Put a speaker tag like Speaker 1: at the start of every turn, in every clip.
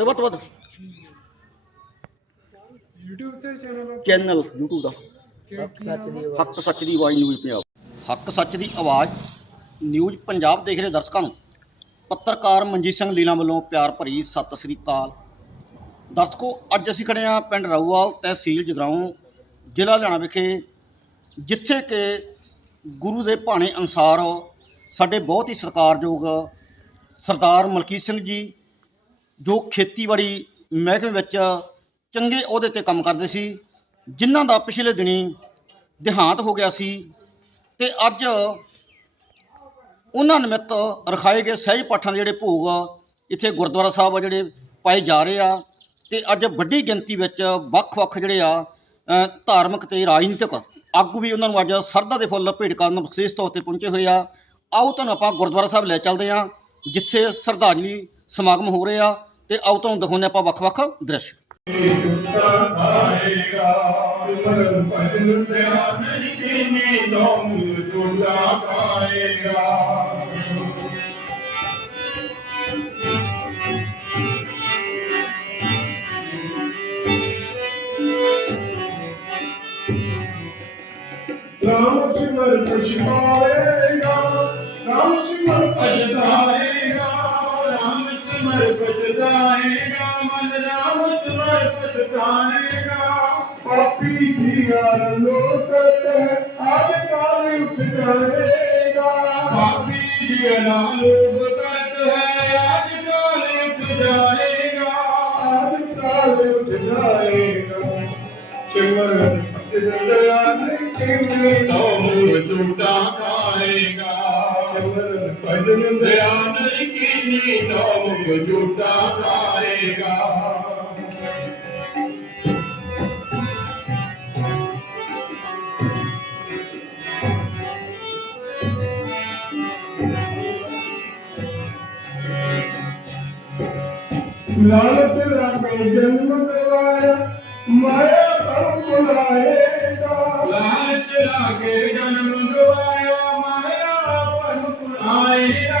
Speaker 1: ਦਿਓ ਵੱਧ ਤੋਂ ਵੱਧ।
Speaker 2: YouTube ਤੇ ਚੈਨਲ
Speaker 1: ਚੈਨਲ YouTube ਦਾ।
Speaker 2: ਹੱਕ ਸੱਚ ਦੀ
Speaker 1: ਆਵਾਜ਼। ਨਿਊਜ਼ ਪੰਜਾਬ। ਹੱਕ ਸੱਚ ਦੀ ਆਵਾਜ਼ ਨਿਊਜ਼ ਪੰਜਾਬ ਦੇਖ ਰਹੇ ਦਰਸ਼ਕਾਂ ਨੂੰ। ਪੱਤਰਕਾਰ ਮਨਜੀਤ ਸਿੰਘ ਲੀਲਾ ਵੱਲੋਂ ਪਿਆਰ ਭਰੀ ਸਤਿ ਸ੍ਰੀ ਅਕਾਲ। ਦਰਸ਼ਕੋ ਅੱਜ ਅਸੀਂ ਖੜੇ ਹਾਂ ਪਿੰਡ ਰਾਊਵਾਲ ਤਹਿਸੀਲ ਜਗਰਾਉਂ ਜ਼ਿਲ੍ਹਾ ਲੁਧਿਆਣਾ ਵਿਖੇ ਜਿੱਥੇ ਕਿ ਗੁਰੂ ਦੇ ਭਾਣੇ ਅਨੁਸਾਰ ਸਾਡੇ ਬਹੁਤ ਹੀ ਸਤਿਕਾਰਯੋਗ ਸਰਦਾਰ ਮਲਕੀਤ ਸਿੰਘ ਜੀ ਜੋ ਖੇਤੀਬਾੜੀ ਮਹਿਕਮੇ ਵਿੱਚ ਚੰਗੇ ਅਹੁਦੇ ਤੇ ਕੰਮ ਕਰਦੇ ਸੀ ਜਿਨ੍ਹਾਂ ਦਾ ਪਿਛਲੇ ਦਿਨੀ ਦੇਹਾਂਤ ਹੋ ਗਿਆ ਸੀ ਤੇ ਅੱਜ ਉਹਨਾਂ ਨਿਮਿਤ ਰਖਾਏ ਗਏ ਸਹਿਜ ਪਾਠਾਂ ਦੇ ਜਿਹੜੇ ਭੋਗ ਆ, ਇੱਥੇ ਗੁਰਦੁਆਰਾ ਸਾਹਿਬ ਆ ਜਿਹੜੇ ਪਾਏ ਜਾ ਰਹੇ ਆ ਤੇ ਅੱਜ ਵੱਡੀ ਗਿਣਤੀ ਵਿੱਚ ਵੱਖ-ਵੱਖ ਜਿਹੜੇ ਆ ਧਾਰਮਿਕ ਤੇ ਰਾਜਨੀਤਿਕ ਆਗੂ ਵੀ ਉਹਨਾਂ ਨੂੰ ਅੱਜ ਸਰਦਾ ਦੇ ਫੁੱਲ ਭੇਟ ਕਰਨ ਵਿਸ਼ੇਸ਼ ਤੌਰ ਤੇ ਪਹੁੰਚੇ ਹੋਏ ਆ। ਆਓ ਤੁਹਾਨੂੰ ਆਪਾਂ ਗੁਰਦੁਆਰਾ ਸਾਹਿਬ ਲੈ ਚੱਲਦੇ ਆ ਜਿੱਥੇ ਸ਼ਰਧਾਂਜਲੀ ਸਮਾਗਮ ਹੋ ਰਹੇ ਆ। ਤੇ ਆਓ ਤੁਹਾਨੂੰ ਦਿਖਾਉਂਦੇ ਆਪਾਂ ਵੱਖ-ਵੱਖ ਦ੍ਰਿਸ਼।
Speaker 3: ਰਾਮ ਸਿਮਰ ਪਛਤਾਏਗਾ ਰਾਮ ਸਿਮਰ ਪਛਤਾਏਗਾ ਰਾਮ ਸਿਮਰ ਪਛਤਾਏਗਾ ਮਨ ਰਾਮ ਸਿਮਰ ਪਛਤਾਏਗਾ ਪਾਪੀ ਜੀਆ ਲੋਕਤ ਆਜ ਕਾਲ ਉੱਠ ਜਾਏਗਾ ਪਾਪੀ ਜੀਆ ਲੋਕਤ ਹੈ ਆਜ ਕਾਲ ਉੱਠ ਜਾਏਗਾ ਆਜ ਕਾਲ ਉੱਠ ਜਾਏਗਾ ਸਿਮਰਨ ਜਿੰਦਿਆ ਨਹੀਂ ਤੋ ਝੂਟਾ ਖਾਏਗਾ ਸਿਮਰਨ ਭਜਨ ਧਿਆਨ ਕੀਨੀ ਤੋ ਝੂਟਾ ਖਾਏਗਾ ਲਾਲਚ ਰਾਗੇ ਜਨਮ ਜਨਮ ਗਵਾਇਆ ਮਾਇਆ ਕਰਮ ਬੁਲਾਏਗਾ ਲਾਲਚ ਰਾਗੇ ਜਨਮ ਲਾਗੇ ਜਨਮ ਗਵਾਇਆ ਮਾਇਆ ਕਰਮ ਬੁਲਾਏਗਾ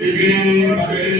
Speaker 3: ਖਾਲਸਾ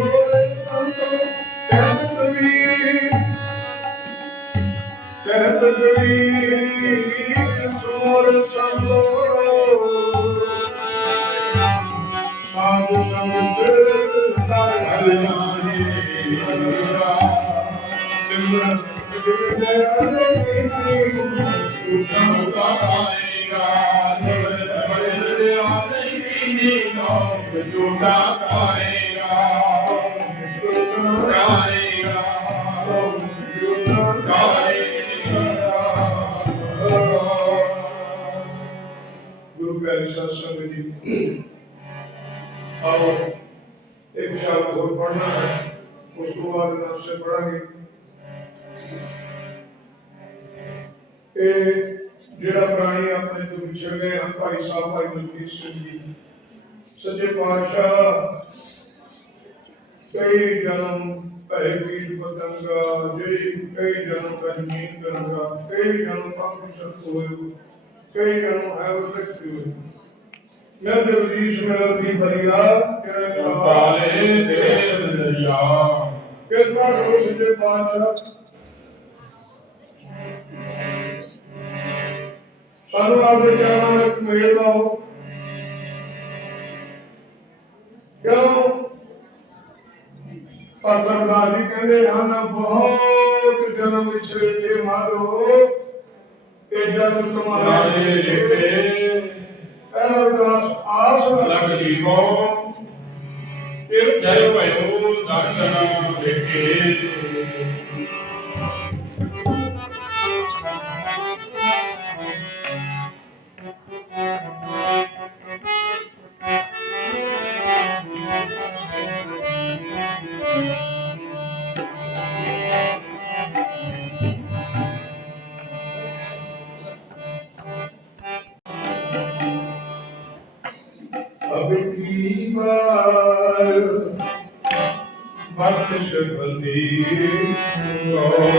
Speaker 3: ਗੁਰੂ ਪਿਆਰੇ ਸਾਧ ਸੰਗਤ ਜੀ ਆਓ ਇੱਕ ਸ਼ਬਦ ਹੋਰ ਪੜ੍ਹਨਾ ਹੈ ਉਸ ਤੋਂ ਬਾਅਦ ਨਾਮ ਸੇ ਪੜਾਂਗੇ ਇਹ ਜਿਹੜਾ ਪ੍ਰਾਣੀ ਆਪਣੇ ਤੋਂ ਵਿਛੜ ਗਏ ਹਨ ਭਾਈ ਸਾਹਿਬ ਭਾਈ ਮਨਜੀਤ ਸਿੰਘ ਜੀ ਸੱਚੇ ਪਾਤਸ਼ਾਹ ਕਈ ਜਨਮ ਭੈ ਕੀ ਪਤੰਗਾ ਜਿਹੜੀ ਕਈ ਜਨਮ ਦਾ ਨੀਂਦ ਕਰੰਗਾ ਕਈ ਜਨਮ ਪੰਖ ਸਤ ਹੋਏ ਕਈ ਜਨਮ ਹੈ ਉਸਕ ਹੋਏ ਮੈਂ ਜਗਦੀਸ਼ ਮੇਰ ਦੀ ਬਰੀਆ ਕਿਰਪਾ
Speaker 4: ਪਾਲੇ ਦੇ ਦਰਿਆ
Speaker 3: ਕਿਰਪਾ ਕਰੋ ਸੱਚੇ ਪਾਤਸ਼ਾਹ ਸਾਨੂੰ ਆਪਦੇ ਚਰਨਾਂ ਵਿੱਚ ਮੇਲ ਲਾਓ ਕਿਉਂ ਪਰਮਦਾਸ ਜੀ ਕਹਿੰਦੇ ਹਨ ਬਹੁਤ ਜਨਮ ਵਿਛੜੇ ਕੇ ਮਾਰੋ ਇਹ ਜਨ ਤੁਮਾਰਾ
Speaker 4: ਰਾਜੇ ਲਿਖੇ।
Speaker 3: ਪਹਿਲਾ ਵਿਕਾਸ ਆਸ
Speaker 4: ਲਗ ਜੀਵੋ
Speaker 3: ਇਹ
Speaker 4: ਜੈ ਭਇਓ ਦਰਸ਼ਨ ਦੇਖੇ।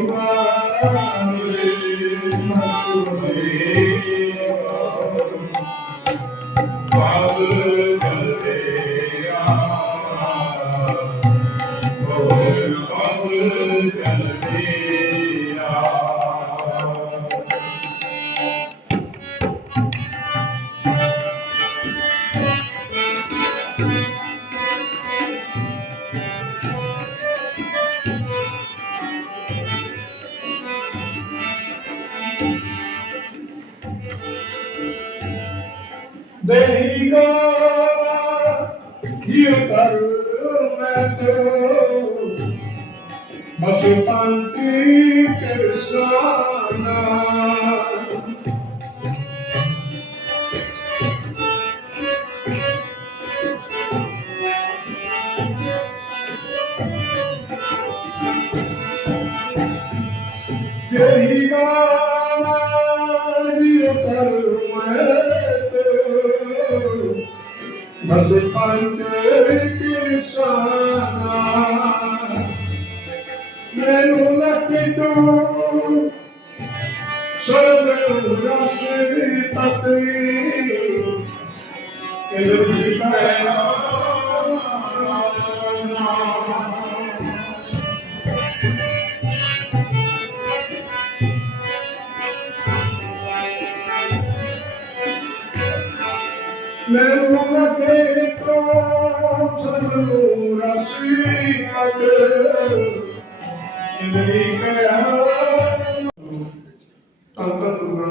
Speaker 4: ਪਾਪ
Speaker 3: ਬਸ ਪੰਤ ਕਿਰਸਾਨਾ ਮੈਨੂੰ ਲੱਗੇ ਤੂੰ ਸਰਬ ਰਸ ਤਤਵੀ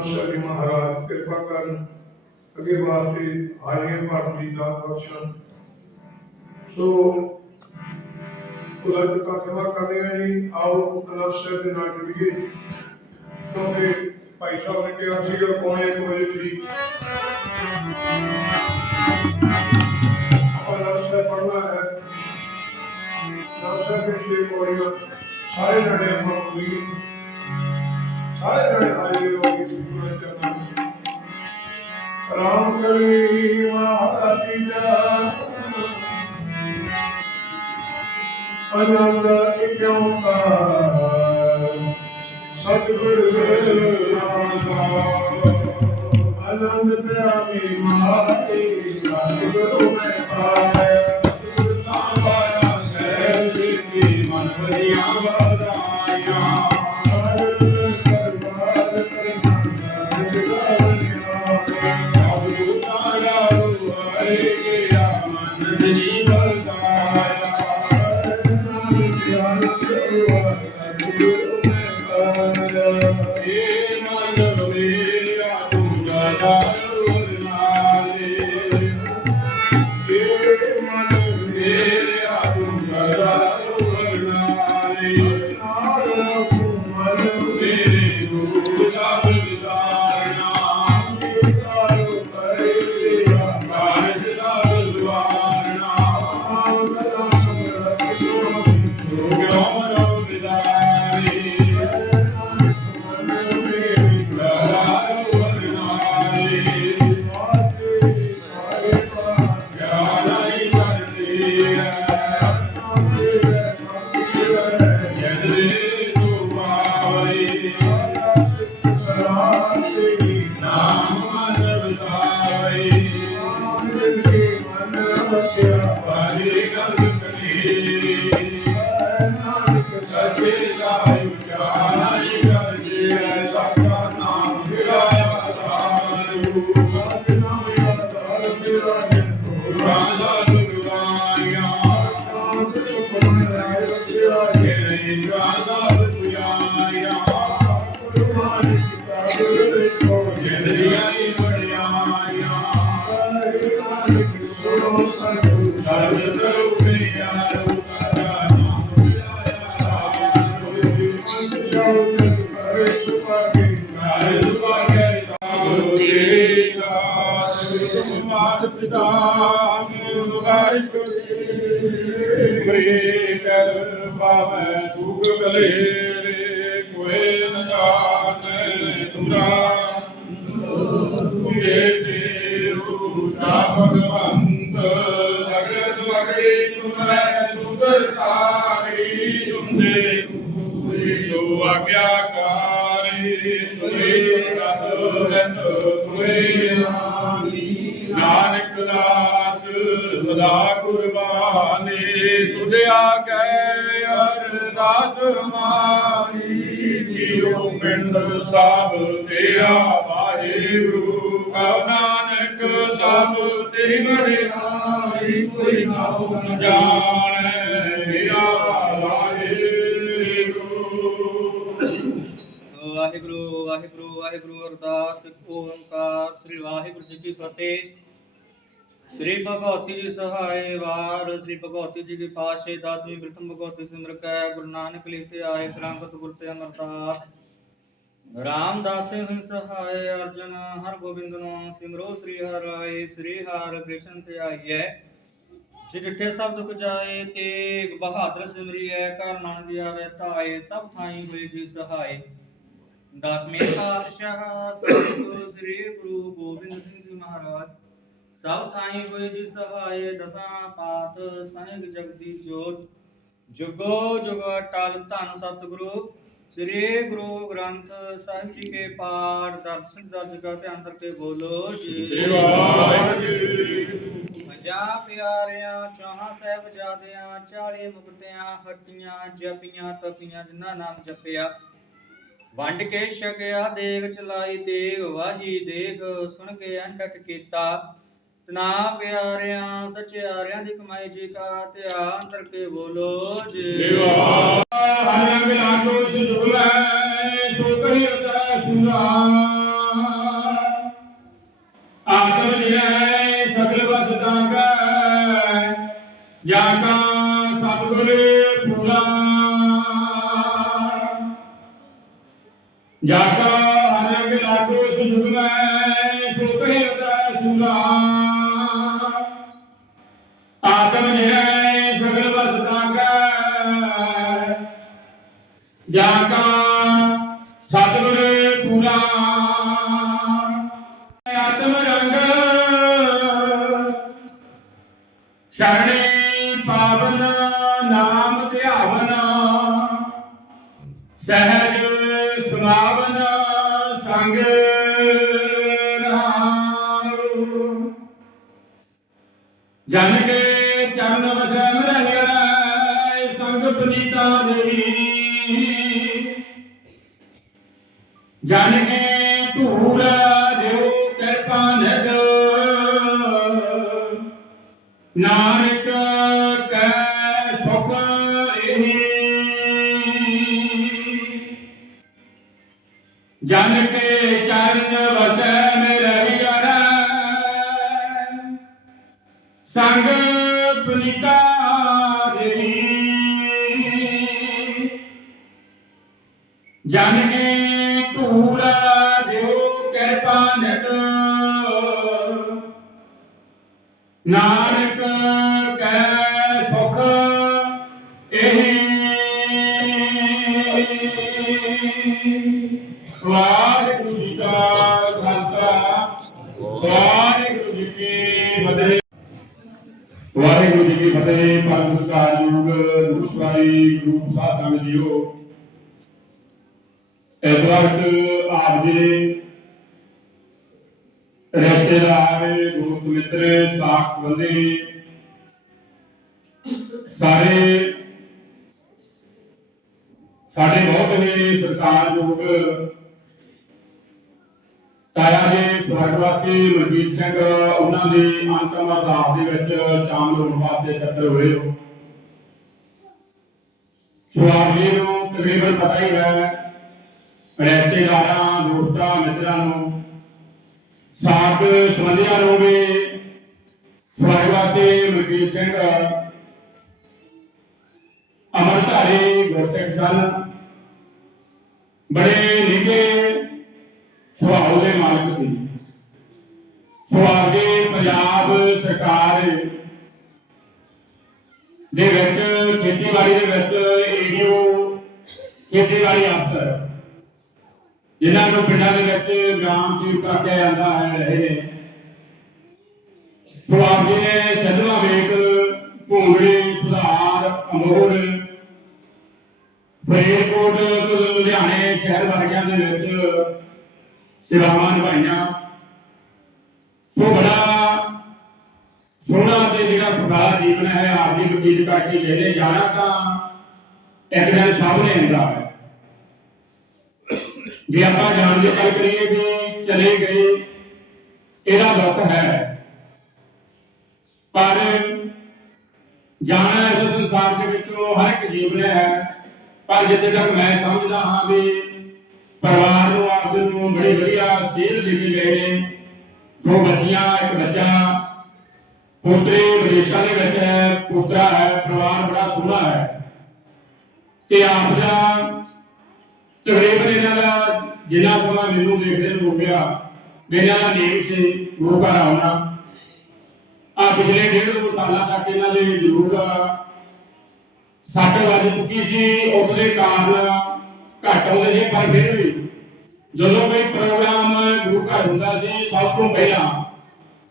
Speaker 3: ਸਾਹਿਬ ਮਹਾਰਾਜ ਕਿਰਪਾ ਕਰਨ ਅੱਗੇ ਵਾਸਤੇ ਹਾਜ਼ਰੀਆਂ ਭਾਰਤ ਦੀ ਦਾਤ ਬਖਸ਼ਣ ਸੋ ਖੁਦਾ ਜੀ ਦਾ ਸੇਵਾ ਕਰਦੇ ਹਾਂ ਜੀ ਆਓ ਅਨੰਦ ਸਾਹਿਬ ਦੇ ਨਾਲ ਜੁੜੀਏ ਕਿਉਂਕਿ ਭਾਈ ਸਾਹਿਬ ਨੇ ਕਿਹਾ ਸੀਗਾ ਪੌਣੇ ਇੱਕ ਵਜੇ ਦੀ ਆਪਾਂ ਅਨੰਦ ਸਾਹਿਬ ਪੜ੍ਹਨਾ ਹੈ ਅਨੰਦ ਦੇ ਛੇ ਪੌੜੀਆਂ ਸਾਰੇ ਜਣੇ ਆਪਾਂ ਬੋਲੀਏ ਸਾਰੇ ਜਣੇ ਹਾਜ਼ਰ ਹੋ ਕੇ ਸੁਣਨਾ ਰਾਮ ਕਲੀ ਮਹਾਰਾਜੀ ਦਾ ਅਨੰਦ ਇੱਕ ਓੰਕਾਰ ਸਤਿਗੁਰ ਨਾਮ ਆਨੰਦ ਪਿਆਮੀ ਸਤਿਗੁਰੂ ਮੈਂ ਪਾਇਆ।
Speaker 4: ਮਾਤ ਤੁਰੇ
Speaker 5: ਰਾਣੀ ਨਾਨਕ ਦਾਸ ਸਦਾ ਕੁਰਬਾਨੀ ਤੁਧਿਆ ਕੈ ਅਰਦਾਸ ਮਾਰੀ ਜੀਉ ਪਿੰਡ ਸਭ
Speaker 6: ਫਤਿਹ ਸ੍ਰੀ ਭਗਵਤੀ ਜੀ ਸਹਾਇ ਵਾਰ, ਸ੍ਰੀ ਭਗਵਤੀ ਜੀ ਕੀ ਪਾਸ਼ੇ ਦਸਵੀਂ ਪ੍ਰਥਮ ਭਗਵਤੀ ਸਿਮਰ ਕੈ, ਗੁਰੂ ਨਾਨਕ ਲਿਖਤੇ ਆਏ ਫਰੰਗਤ ਗੁਰ ਤੇ ਅਮਰਦਾਸ। ਰਾਮਦਾਸ ਹੋਈ ਸਹਾਇ ਅਰਜਨ, ਹਰ ਗੋਬਿੰਦ ਨੂੰ ਸਿਮਰੋ, ਸ੍ਰੀ ਹਰਿ ਰਾਏ, ਸ੍ਰੀ ਹਰਿ ਕ੍ਰਿਸ਼ਨ ਤੇ ਆਈਐ। ਜੇ ਸਭ ਦੁਖ ਜਾਏ ਤੇ ਬਹਾਦਰ ਸਿਮਰੀਐ ਕਰ ਨਾਨਕ ਦੀ ਆਵੇ, ਧਾਏ, ਸਭ ਥਾਈ ਹੋਏ ਜੀ ਸਹਾਏ। ਦਸਵੇਂ ਪਾਤਸ਼ਾਹ ਸਤਿਗੁਰੂ ਸ੍ਰੀ ਗੁਰੂ ਗੋਬਿੰਦ ਸਿੰਘ ਜੀ ਮਹਾਰਾਜ ਸਭ ਥਾਈ ਹੋਏ ਜੀ ਸਹਾਇ ਦਸਾਂ ਪਾਤ ਸਹਿਜ ਜਗਦੀ ਜੋਤ ਜੁਗੋ ਜੁਗ ਟਲ ਧੰਨ ਸਤਿਗੁਰੂ ਸ੍ਰੀ ਗੁਰੂ ਗ੍ਰੰਥ ਸਾਹਿਬ ਜੀ ਕੇ ਪਾਠ ਦਰਸ਼ਨ ਦਰਜ ਕਰ ਧਿਆਨ ਕਰਕੇ ਬੋਲੋ ਜੀ ਪੰਜਾਂ ਪਿਆਰਿਆਂ ਚੌਹਾਂ ਸਾਹਿਬਜ਼ਾਦਿਆਂ ਚਾਲੀ ਮੁਕਤਿਆਂ ਹੱਟੀਆਂ ਜਪੀਆਂ ਤਪੀਆਂ ਜਿਨ੍ਹਾਂ ਨਾਮ ਜਪਿਆ ਵੰਡ ਕੇ ਛਕਿਆ, ਦੇਗ ਚਲਾਈ ਦੇਗ ਵਾਹੀ, ਦੇਗ ਸੁਣ ਕੇ ਅੰਡਟ ਕੀਤਾ। ਤਨਾ ਪਿਆਰਿਆਂ, ਸਚਿਆਰਿਆਂ ਦੀ ਕਮਾਈ ਜੀ ਕਾ ਧਿਆਨ ਕਰਕੇ ਬੋਲੋ ਜੀ।
Speaker 5: ਹਰਿ ਰੰਗ ਲਾਟੋ ਸੁਜੁਗਲੈ ਸੋ ਕਹੀ ਜਨ ਕੇ ਚਰਨ ਵਸੈ ਮਰਹਿ ਸੰਗ ਪਨੀਤਾ ਦੇਈ ਜਨ ਕੇ ਧੂੜ ਦਿਓ ਕਿਰਪਾ ਨਿਦ ਨਾਨਕ ਵਾਹਿਗੁਰੂ ਜੀ ਕਾ ਖਾਲਸਾ ਵਾਹਿਗੁਰੂ ਜੀ ਕੀ ਫਤਿਹ ਵਾਹਿਗੁਰੂ ਜੀ ਕੀ ਫਤਿਹ ਪਰਮ ਸਤਿਕਾਰਯੋਗ ਗੁਰਸਵਾਰੀ ਗੁਰੂ ਸਾਹਿਬ ਸੰਗਤ ਜੀਓ ਦੋਸਤਾਂ ਨੂੰ ਸਾਥ ਸੰਬੰਧੀਆਂ ਨੂੰ ਵੀ ਸਵਰਗਵਾਸੀ ਮਨਜੀਤ ਸਿੰਘ ਅਮਰਧਾਰੀ ਗੁਰਸਿੱਖ ਸਨ ਬੜੇ ਨਿੱਘੇ ਸੁਭਾਅ ਦੇ ਮਾਲਕ ਸੀ। ਸੁਹਾਗੇ ਪੰਜਾਬ ਸਰਕਾਰ ਦੇ ਵਿੱਚ ਖੇਤੀਬਾੜੀ ਦੇ ਵਿੱਚ ਏਡੀਓ ਖੇਤੀਬਾੜੀ ਅਫਸਰ ਜਿਨ੍ਹਾਂ ਨੂੰ ਪਿੰਡਾਂ ਦੇ ਵਿੱਚ ਗ੍ਰਾਮ ਕੀਰਤ ਕਰਕੇ ਜਾਂਦਾ ਹੈ ਰਹੇ ਨੇ। ਪੁਆਗੇ ਸੱਜਣਾ ਵੇਖ, ਭੋਂਗੜੇ ਸੁਧਾਰ ਅਮੋਲ ਫਰੀਦਕੋਟ ਲੁਧਿਆਣੇ ਸ਼ਹਿਰ ਵਰਗਿਆਂ ਦੇ ਵਿੱਚ ਸੇਵਾਵਾਂ ਨਿਭਾਈਆਂ। ਸੋ ਬੜਾ ਸੋਹਣਾ ਤੇ ਜਿਹੜਾ ਸੁਖਾ ਜੀਵਨ ਹੈ, ਆਪ ਜੀ ਨੂੰ ਕਰਕੇ ਲੈਣੇ ਜਾਣਾ ਤਾਂ ਐਕਸੀਡੈਂਟ ਸਾਹਮਣੇ ਆਉਂਦਾ ਹੈ। ਜੇ ਆਪਾਂ ਜਾਣ ਦੀ ਗੱਲ ਕਰੀਏ ਵੀ ਚਲੇ ਗਏ, ਇਹਦਾ ਦੁੱਖ ਹੈ। ਪਰ ਜਾਣਾ ਇਸ ਸੰਸਾਰ ਦੇ ਵਿੱਚੋਂ ਹਰ ਇੱਕ ਜੀਵ ਨੇ ਹੈ। ਪਰ ਜਿੱਥੇ ਤੱਕ ਮੈਂ ਸਮਝਦਾ ਹਾਂ ਵੀ ਪਰਿਵਾਰ ਨੂੰ, ਆਪ ਨੂੰ ਬੜੀ ਵਧੀਆ ਸੇਧ ਦੇ ਕੇ ਗਏ ਨੇ ਦੋ ਬੱਚੀਆਂ, ਇੱਕ ਬੱਚਾ, ਪੋਤਰੇ ਵਿਦੇਸ਼ਾਂ ਦੇ ਵਿੱਚ ਹੈ, ਪੋਤਰਾ ਹੈ, ਪਰਿਵਾਰ ਬੜਾ ਸੋਹਣਾ ਹੈ। ਤੇ ਆਪ ਦਾ ਤਕਰੀਬਨ ਇਹਨਾਂ ਦਾ ਜਿੰਨਾ ਸਮਾਂ ਮੈਨੂੰ ਦੇਖਦੇ ਨੂੰ ਮੇਰਾ ਦਾ ਨੇਮ ਸੀ ਗੁਰੂ ਘਰ ਆਉਣਾ ਆ ਪਿਛਲੇ ਡੇਢ ਦੋ ਸਾਲਾਂ ਤੱਕ ਇਹਨਾਂ ਦੇ ਜ਼ਰੂਰ ਸੱਟ ਵੱਜ ਚੁੱਕੀ ਸੀ ਉਸ ਦੇ ਕਾਰਨ ਘੱਟ ਆਉਂਦੇ ਸੀ, ਪਰ ਫਿਰ ਵੀ ਜਦੋਂ ਕੋਈ ਪ੍ਰੋਗਰਾਮ ਗੁਰੂ ਘਰ ਹੁੰਦਾ ਸੀ, ਸਭ ਤੋਂ ਪਹਿਲਾਂ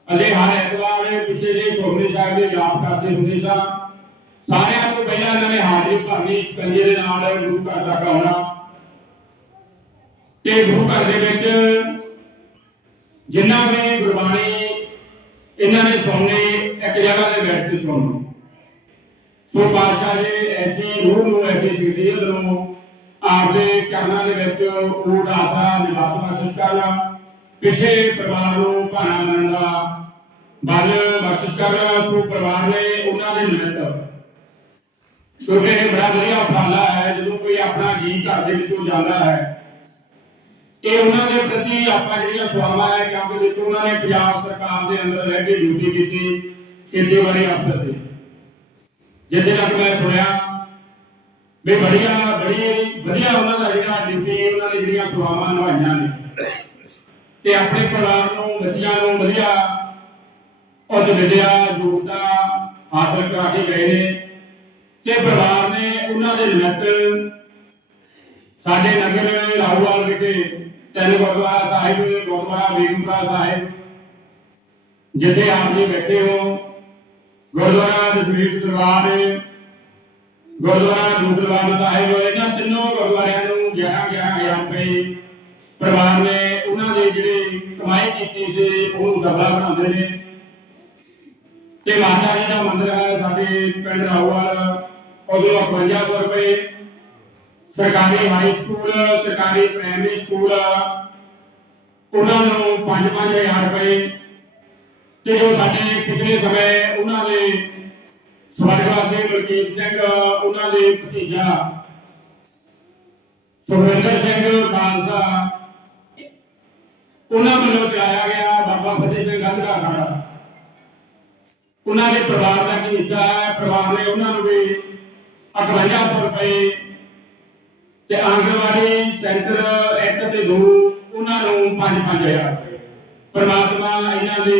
Speaker 5: ਅਜੇ ਹਰ ਐਤਵਾਰ ਪਿਛੇ ਜੇ ਸੋਹਣੇ ਸਾਹਿਬ ਦੇ ਜਾਪ ਕਰਦੇ ਹੁੰਦੇ ਸਾਂ। ਸਾਰਿਆਂ ਤੋਂ ਪਹਿਲਾਂ ਇਹਨਾਂ ਨੇ ਹਾਜ਼ਰੀ ਭਰਨੀ, ਕੰਜੇ ਦੇ ਨਾਲ ਗੁਰੂ ਘਰ ਤੱਕ ਆਉਣਾ। ਤੇ ਗੁਰੂ ਘਰ ਦੇ ਵਿੱਚ ਜਿੰਨਾ ਵੀ ਗੁਰਬਾਣੀ ਇਹਨਾਂ ਨੇ ਸੁਣਨੀ, ਇੱਕ ਜਗ੍ਹਾ ਤੇ ਬੈਠ ਕੇ ਸੁਣਨੀ। ਸੋ ਪਾਤਸ਼ਾਹ ਜੀ, ਐਸੀ ਰੂਹ ਨੂੰ, ਐਸੀ ਸ਼ਖਸੀਅਤ ਨੂੰ ਆਪਦੇ ਚਰਨਾਂ ਦੇ ਵਿੱਚ ਊਟ ਆਸਾ, ਨਿਵਾਸ ਪਿਛੇ ਪਰਿਵਾਰ ਨੂੰ ਭਾਣਾ ਮੰਨਣ ਦਾ ਬਲ ਬਖਸ਼ ਕਰਨਾ ਸੋ ਪਰਿਵਾਰ ਨੇ ਉਹਨਾਂ ਦੇ ਨਿਮਿਤ ਕਿਉਂਕਿ ਇਹ ਬੜਾ ਵਧੀਆ ਉਪਰਾਲਾ ਹੈ, ਜਦੋਂ ਕੋਈ ਆਪਣਾ ਜੀ ਘਰ ਦੇ ਵਿੱਚੋਂ ਜਾਂਦਾ ਹੈ ਇਹ ਉਹਨਾਂ ਦੇ ਪ੍ਰਤੀ ਆਪਾਂ ਜਿਹੜੀਆਂ ਸਵਾਵਾਂ ਹੈ ਕਿਉਂਕਿ ਵਿੱਚ ਉਹਨਾਂ ਨੇ ਪੰਜਾਬ ਸਰਕਾਰ ਦੇ ਅੰਦਰ ਰਹਿ ਕੇ ਡਿਊਟੀ ਕੀਤੀ, ਖੇਤੀਬਾੜੀ ਅਫਸਰ ਦੀ। ਜਿੱਥੇ ਤੱਕ ਮੈਂ ਸੁਣਿਆ, ਵੀ ਬੜੀਆਂ, ਬੜੀ, ਵਧੀਆ ਉਹਨਾਂ ਦਾ ਜਿਹੜਾ ਡਿਊਟੀ ਉਹਨਾਂ ਨੇ ਜਿਹੜੀਆਂ ਸਵਾਵਾਂ ਨਿਭਾਈਆਂ ਨੇ। ਤੇ ਆਪਣੇ ਪਰਿਵਾਰ ਨੂੰ, ਬੱਚਿਆਂ ਨੂੰ ਵਧੀਆ ਉਹ ਵਿਦਿਆ ਯੋਗਤਾ ਹਾਸਲ ਕਰਾ ਕੇ ਗਏ ਨੇ। ਤੇ ਪਰਿਵਾਰ ਨੇ ਉਹਨਾਂ ਦੇ ਨਿਮਿਤ ਸਾਡੇ ਨਗਰ ਲਾਹੌਰ ਵਿਖੇ ਤਿੰਨ ਗੁਰਦੁਆਰਾ ਸਾਹਿਬ, ਗੁਰਦੁਆਰਾ ਬੇਗਮਪੁਰਾ ਸਾਹਿਬ। ਜਿੱਥੇ ਆਪ ਜੀ ਬੈਠੇ ਹੋ, ਗੁਰਦੁਆਰਾ ਦਸ਼ਮੇਸ਼ ਦਰਬਾਰ ਗੁਰਦੁਆਰਾ ਦੂਦਰਬਾਰ ਸਾਹਿਬ ਇਹਨਾਂ ਤਿੰਨੋਂ ਗੁਰਦੁਆਰਿਆਂ ਨੂੰ 11 11000 ਰੁਪਏ ਪਰਿਵਾਰ ਨੇ ਉਹਨਾਂ ਦੇ ਜਿਹੜੇ ਕਮਾਈ ਕੀਤੀ ਸੀ, ਉਹ ਦਬਾ ਬਣਾਉਂਦੇ ਨੇ। ਤੇ ਮਾਤਾ ਜੀ ਦਾ ਮੰਦਿਰ ਹੈ ਸਾਡੇ ਪਿੰਡ ਰਾਹੋਵਾਲ, ਉਦੋਂ 5500 ਰੁਪਏ ਸਰਕਾਰੀ ਹਾਈ ਸਕੂਲ ਸਰਕਾਰੀ ਪ੍ਰਾਇਮਰੀ ਸਕੂਲ ਉਹਨਾਂ ਨੂੰ 5-5000 ਰੁਪਏ ਤੇ ਜੋ ਸਾਡੇ ਪਿਛਲੇ ਸਮੇਂ ਉਹਨਾਂ ਦੇ ਸਵਰਗਵਾਸੀ ਮਲਕੀਤ ਸਿੰਘ, ਉਹਨਾਂ ਦੇ ਭਤੀਜਾ ਸੁਖਵਿੰਦਰ ਸਿੰਘ ਖਾਲਸਾ, ਉਹਨਾਂ ਵੱਲੋਂ ਚਲਾਇਆ ਗਿਆ ਬਾਬਾ ਫਤਿਹ ਸਿੰਘ ਗੰਧਾ ਖਾੜਾ ਉਹਨਾਂ ਦੇ ਪਰਿਵਾਰ ਦਾ ਕੀ ਹਿੱਸਾ ਹੈ? ਪਰਿਵਾਰ ਨੇ ਉਹਨਾਂ ਨੂੰ ਵੀ 5800 ਰੁਪਏ ਤੇ ਆਂਗਣਵਾੜੀ ਸੈਂਟਰ ਇੱਕ ਤੇ ਦੋ, ਉਹਨਾਂ ਨੂੰ 5-5000 ਪਰਮਾਤਮਾ ਇਹਨਾਂ ਦੀ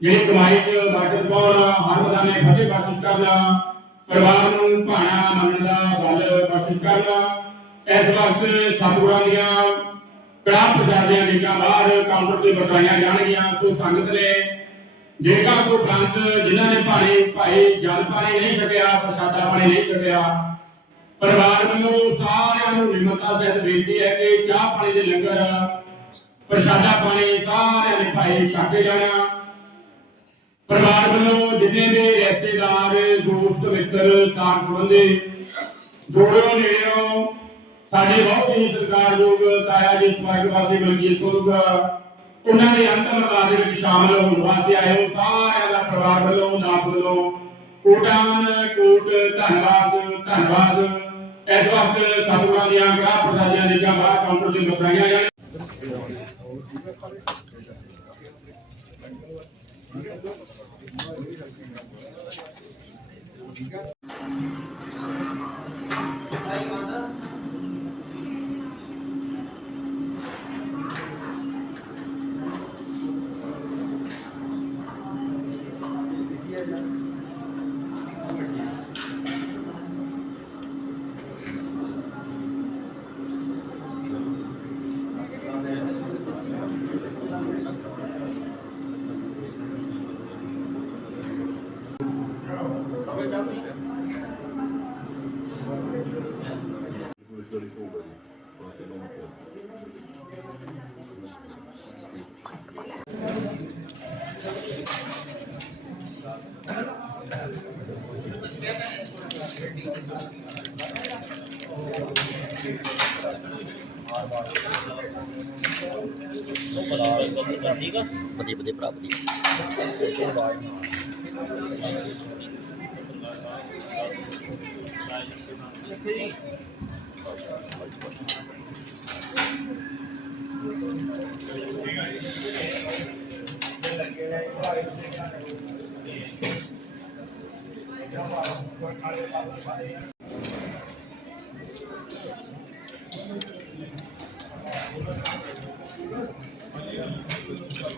Speaker 5: ਜਿਹੜੀ ਕਮਾਈ ਚ ਬਰਕਤ ਪਾਉਣ ਹਰ ਬਦਾਨੇ ਫਤਿਹ ਬਖਸ਼ ਕਰਨਾ ਪਰਿਵਾਰ ਨੂੰ ਭਾਣਾ ਮੰਨਣ ਦਾ ਬਲ ਬਖਸ਼ ਕਰਨਾ ਇਸ ਵਕਤ ਸਤਿਗੁਰਾਂ ਦੀਆਂ ਕੜਾਹ ਪ੍ਰਸ਼ਾਦਿਆਂ ਦੀਆਂ ਬਾਹਰ ਕਾਊਂਟਰ ਤੇ ਬਤਾਈਆਂ ਜਾਣਗੀਆਂ ਸੋ ਸੰਗਤ ਨੇ ਜੇਕਰ ਕੋ ਪ੍ਰੰਤ ਜਿਨ੍ਹਾਂ ਨੇ ਪਾਣੀ ਭਾਈ ਜਲ ਪਾਣੀ ਨਹੀਂ ਛਕਿਆ, ਪ੍ਰਸ਼ਾਦਾ ਪਾਣੀ ਨਹੀਂ ਛਕਿਆ ਪਰਿਵਾਰ ਵੱਲੋਂ ਸਾਰਿਆਂ ਨੂੰ ਨਿਮਰਤਾ ਸਹਿਤ ਬੇਨਤੀ ਹੈ ਕਿ ਚਾਹ ਪਾਣੀ ਦੇ ਲੰਗਰ, ਪ੍ਰਸ਼ਾਦਾ ਪਾਣੀ ਸਾਰਿਆਂ ਨੇ ਭਾਈ ਛਕ ਜਾਣਾ। ਪਰਿਵਾਰ ਵੱਲੋਂ ਜਿੰਨੇ ਵੀ ਰਿਸ਼ਤੇਦਾਰ, ਦੋਸਤ, ਮਿੱਤਰ, ਸਾਥ ਸੰਬੰਧੀ ਜੋੜਿਓ ਨੇੜਿਓ ਸਾਡੇ ਬਹੁਤ ਹੀ ਸਤਿਕਾਰਯੋਗ ਤਾਇਆ ਜੀ, ਸਵਰਗਵਾਸੀ ਬਲਜੀਤ ਸਿੰਘ ਉਹਨਾਂ ਦੇ ਅੰਤਮ ਅਰਦਾਸ ਦੇ ਵਿੱਚ ਸ਼ਾਮਲ ਹੋਣ ਵਾਸਤੇ ਆਏ ਹੋ। ਸਾਰਿਆਂ ਦਾ ਪਰਿਵਾਰ ਵੱਲੋਂ ਨਾਮ ਵੱਲੋਂ ਕੋਟਾਨ, ਕੋਟ, ਧੰਨਵਾਦ ਧੰਨਵਾਦ। ਇਸ ਵਕਤ ਸਤਿਗੁਰਾਂ ਦੀਆਂ ਗ੍ਰਾਹ ਪ੍ਰਦਾਨੀਆਂ ਦੇ ਜਾਂ ਬਾਹਰ ਕਾਊਂਟਰ ਤੇ ਲਗਾਈਆਂ ਜਾਣ ਠੀਕ ਹੈ
Speaker 1: ਵਧੀਆ ਵਧੀਆ ਭਰਾ ਵਧੀਆ Thank you.